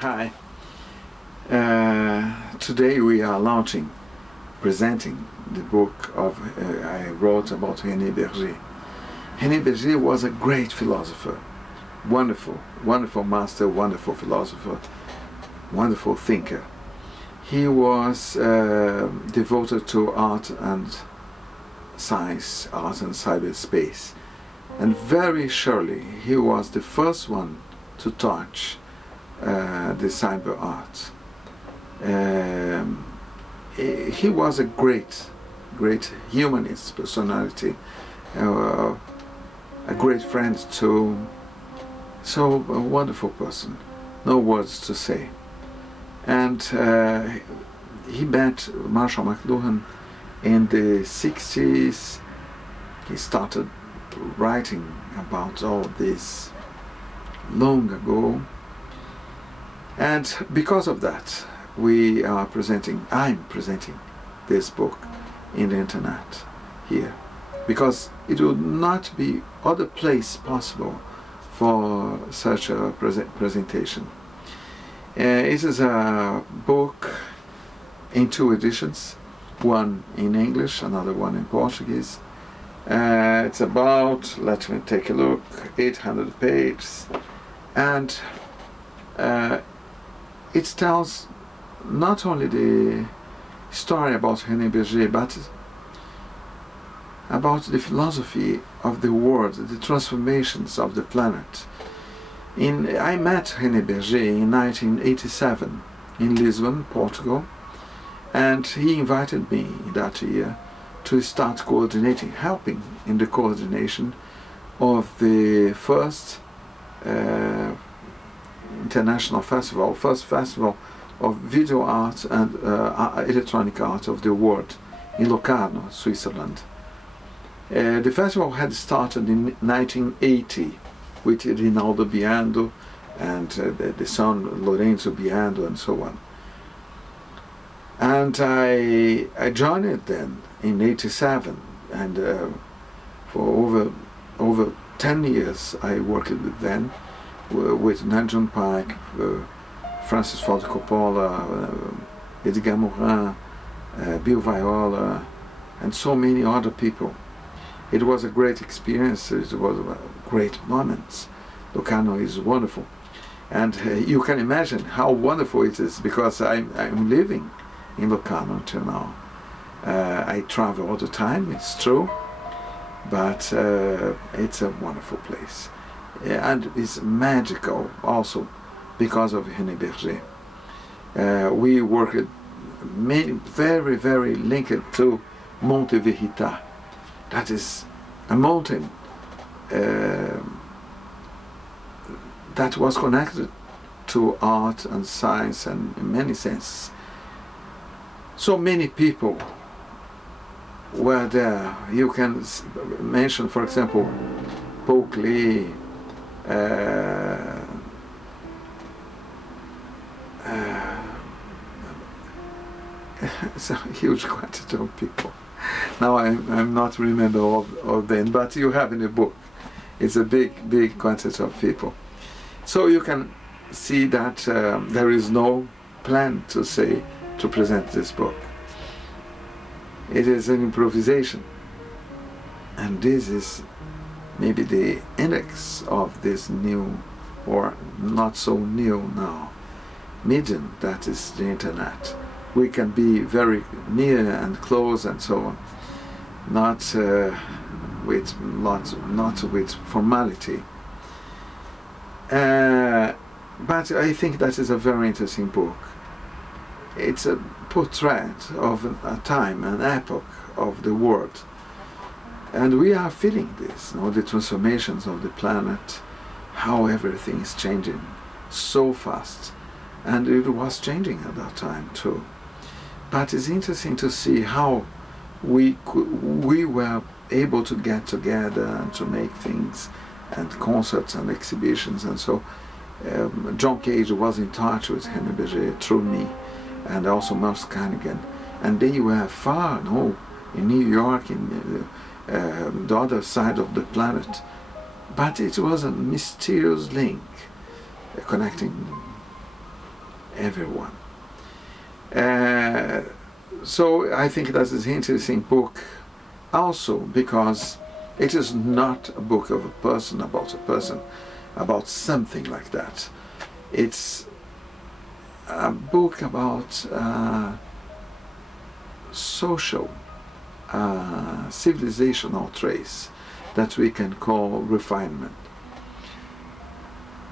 Hi. Today we are presenting the book I wrote about René Berger. René Berger was a great philosopher, wonderful master, wonderful philosopher, wonderful thinker. He was devoted to art and science, art and cyberspace, and very surely he was the first one to touch the cyber art. He was a great humanist personality, a great friend to, so a wonderful person, no words to say. And he met Marshall McLuhan in the 60s. He started writing about all this long ago. And because of that, I'm presenting this book in the internet here, because it would not be other place possible for such a presentation. It is a book in two editions, one in English, another one in Portuguese. It's about, let me take a look, 800 pages, and it tells not only the story about René Berger, but about the philosophy of the world, the transformations of the planet. I met René Berger in 1987 in Lisbon, Portugal, and he invited me that year to start helping in the coordination of the first international festival, first festival of video art and electronic art of the world in Locarno, Switzerland. The festival had started in 1980 with Rinaldo Biando and the son Lorenzo Biando and so on. And I joined it then in 87, and for over 10 years I worked with them, with Nanjon Pike, Francis Ford Coppola, Edgar Morin, Bill Viola, and so many other people. It was a great experience, it was great moments. Locarno is wonderful. And you can imagine how wonderful it is, because I'm living in Locarno until now. I travel all the time, it's true, but it's a wonderful place. And it's magical also because of René Berger. We worked very linked to Monte Verita. That is a mountain that was connected to art and science and in many senses. So many people were there. You can mention, for example, Paul Klee, it's a huge quantity of people. Now I'm not remember all of them, but you have in the book. It's a big quantity of people. So you can see that there is no plan to present this book. It is an improvisation, and this is maybe the index of this new, or not so new now, medium that is the internet. We can be very near and close and so on, not with formality. But I think that is a very interesting book. It's a portrait of a time, an epoch of the world. And we are feeling this, the transformations of the planet, how everything is changing so fast. And it was changing at that time too. But it's interesting to see how we were able to get together and to make things, and concerts and exhibitions, and so John Cage was in touch with René Berger through me, and also Merce Carnegie, and they were far, in New York, in the other side of the planet. But it was a mysterious link connecting everyone. So I think that is an interesting book also because it is not a book of a person, about something like that. It's a book about social, civilizational trace that we can call refinement.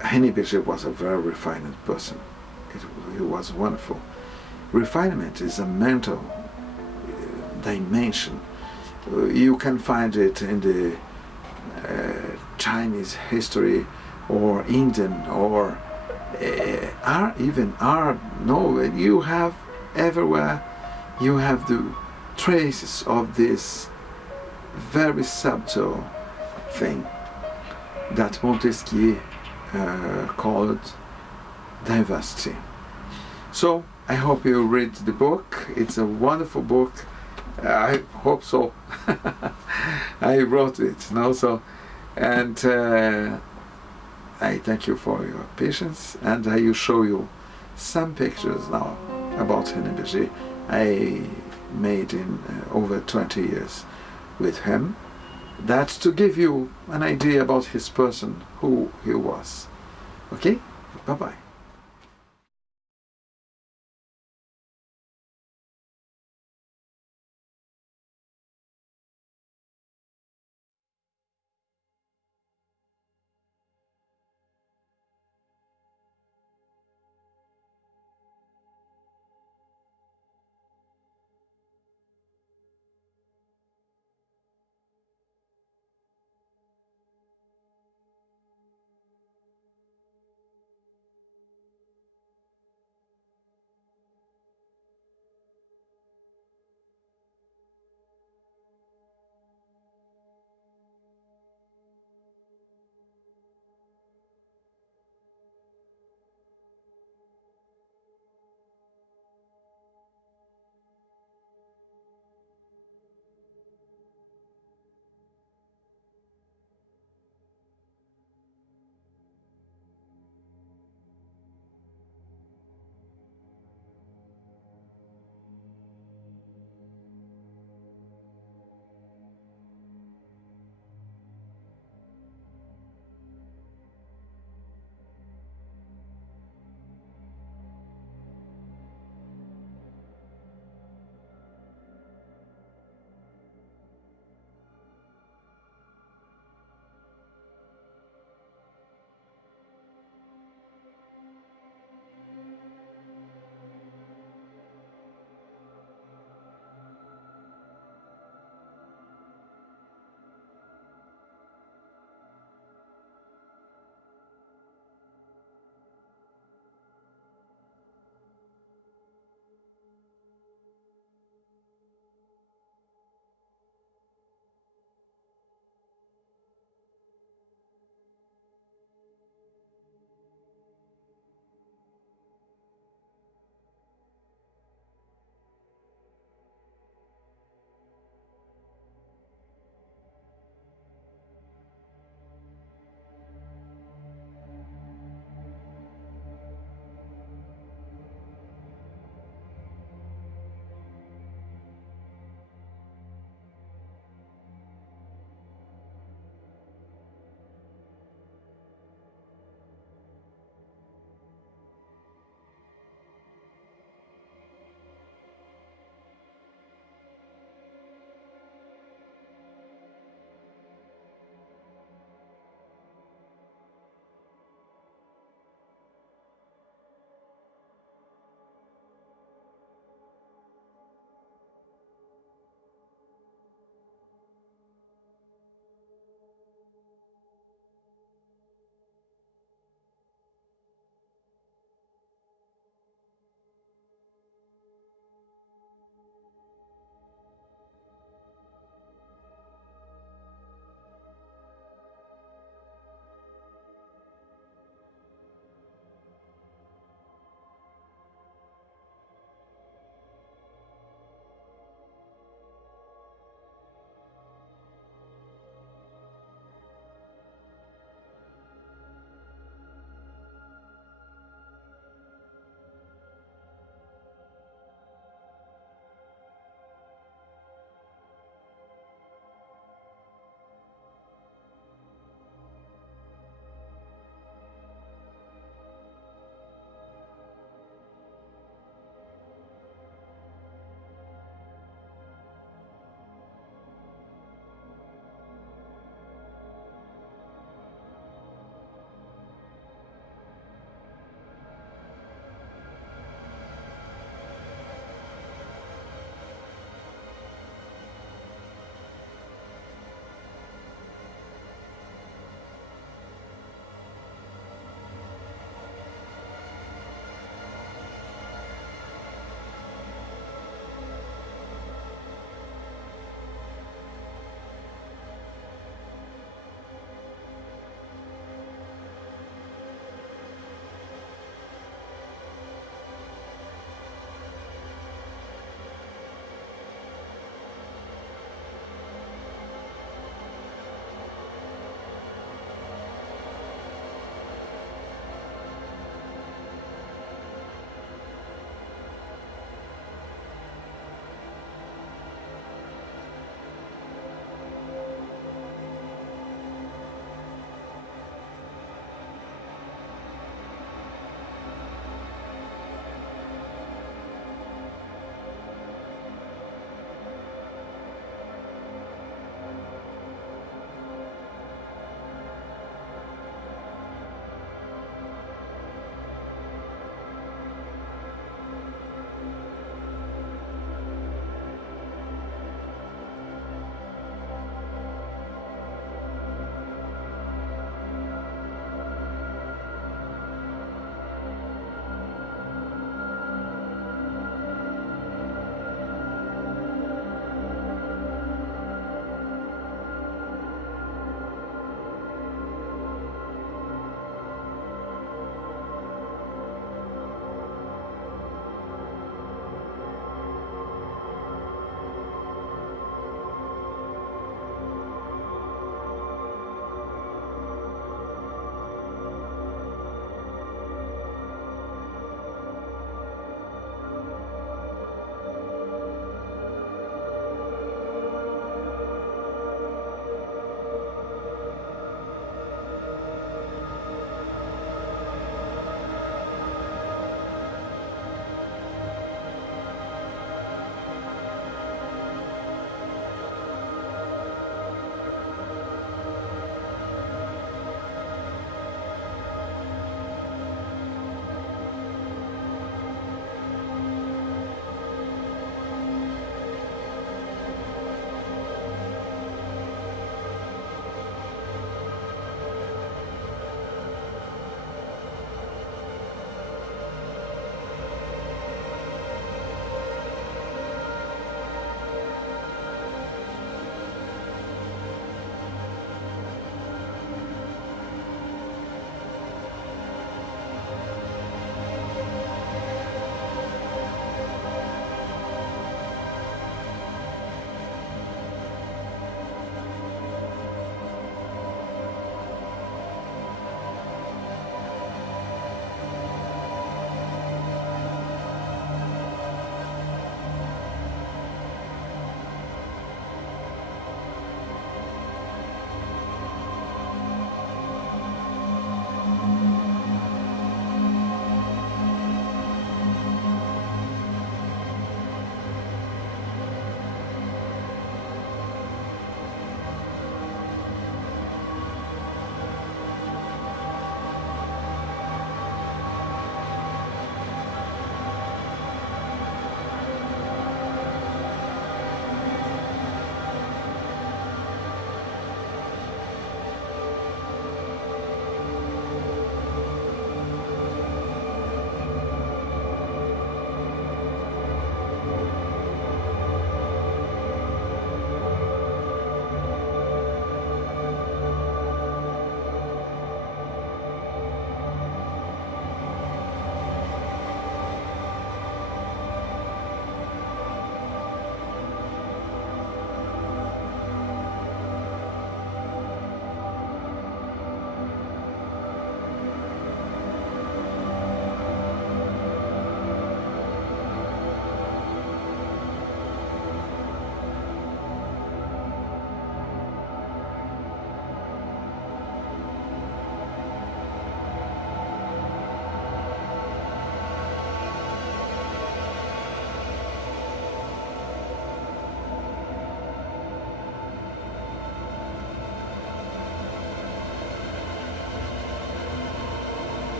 René Berger was a very refined person. He was wonderful. Refinement is a mental dimension. You can find it in the Chinese history or Indian or even art. No, you have everywhere, you have the traces of this very subtle thing that Montesquieu called diversity. So I hope you read the book. It's a wonderful book. I hope so. I wrote it, and I thank you for your patience, and I will show you some pictures now about René Berger I made in over 20 years with him. That's to give you an idea about his person, who he was. Okay? Bye-bye.